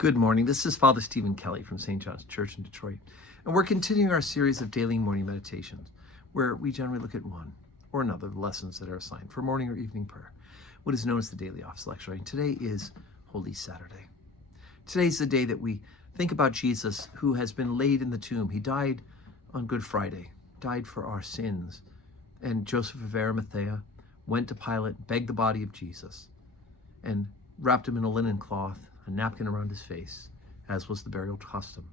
Good morning. This is Father Stephen Kelly from St. John's Church in Detroit, and we're continuing our series of daily morning meditations, where we generally look at one or another of the lessons that are assigned for morning or evening prayer, what is known as the daily office lectionary. And today is Holy Saturday. Today's the day that we think about Jesus, who has been laid in the tomb. He died on Good Friday, died for our sins, and Joseph of Arimathea went to Pilate, begged the body of Jesus, and wrapped him in a linen cloth, a napkin around his face, as was the burial custom,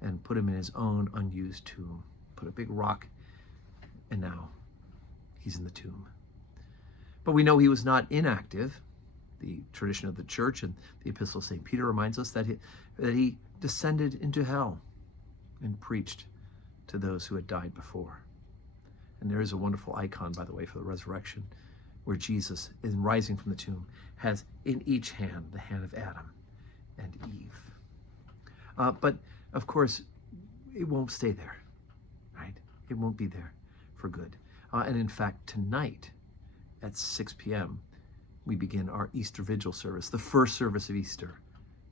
and put him in his own unused tomb. Put a big rock, and now he's in the tomb. But we know he was not inactive. The tradition of the church and the Epistle of St. Peter reminds us that he descended into hell and preached to those who had died before. And there is a wonderful icon, by the way, for the resurrection, where Jesus, in rising from the tomb, has in each hand the hand of Adam and Eve. But, of course, it won't stay there, right? It won't be there for good. And in fact, tonight at 6 p.m., we begin our Easter Vigil service, the first service of Easter,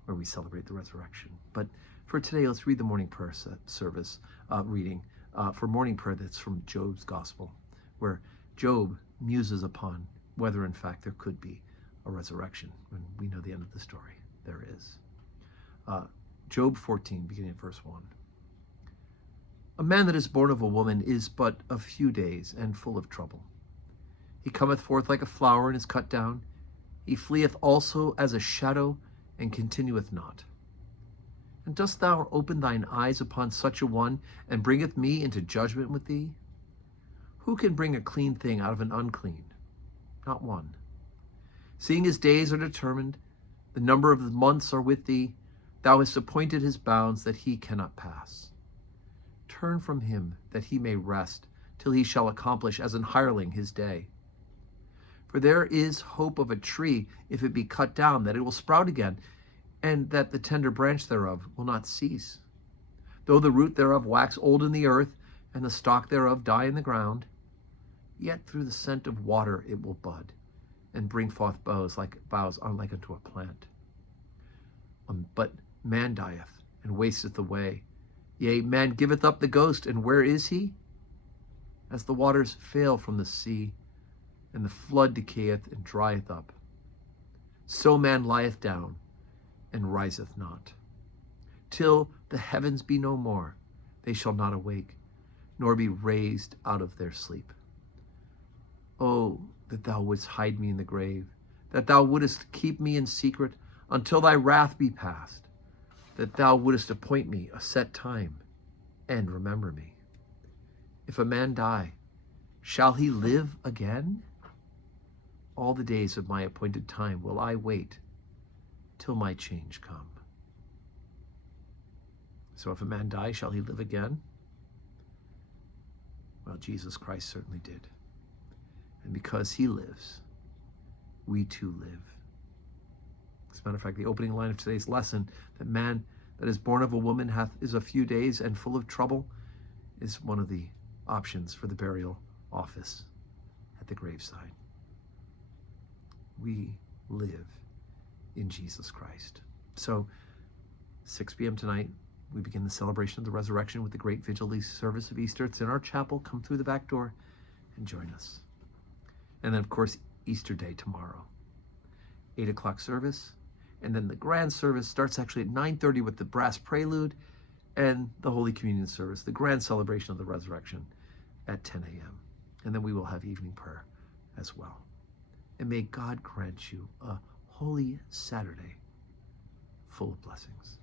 where we celebrate the resurrection. But for today, let's read the morning prayer service reading for morning prayer that's from Job's Gospel, where Job muses upon whether, in fact, there could be a resurrection. When we know the end of the story, there is. Job 14, beginning at verse 1. A man that is born of a woman is but a few days and full of trouble. He cometh forth like a flower and is cut down. He fleeth also as a shadow and continueth not. And dost thou open thine eyes upon such a one, and bringeth me into judgment with thee? Who can bring a clean thing out of an unclean? Not one. Seeing his days are determined, the number of the months are with thee, thou hast appointed his bounds that he cannot pass. Turn from him that he may rest, till he shall accomplish as an hireling his day. For there is hope of a tree, if it be cut down, that it will sprout again, and that the tender branch thereof will not cease. Though the root thereof wax old in the earth, and the stalk thereof die in the ground, yet through the scent of water it will bud, and bring forth boughs like unto a plant. But man dieth, and wasteth away. Yea, man giveth up the ghost, and where is he? As the waters fail from the sea, and the flood decayeth and drieth up, so man lieth down, and riseth not. Till the heavens be no more, they shall not awake, nor be raised out of their sleep. Oh, that thou wouldst hide me in the grave, that thou wouldst keep me in secret until thy wrath be past, that thou wouldst appoint me a set time, and remember me. If a man die, shall he live again? All the days of my appointed time will I wait till my change come. So if a man die, shall he live again? Well, Jesus Christ certainly did. And because he lives, we too live. As a matter of fact, the opening line of today's lesson, that man that is born of a woman is a few days and full of trouble, is one of the options for the burial office at the graveside. We live in Jesus Christ. So 6 p.m. tonight, we begin the celebration of the resurrection with the great vigil service of Easter. It's in our chapel. Come through the back door and join us. And then, of course, Easter Day tomorrow, 8 o'clock service. And then the grand service starts actually at 9:30 with the brass prelude and the Holy Communion service, the grand celebration of the resurrection at 10 a.m. And then we will have evening prayer as well. And may God grant you a holy Saturday full of blessings.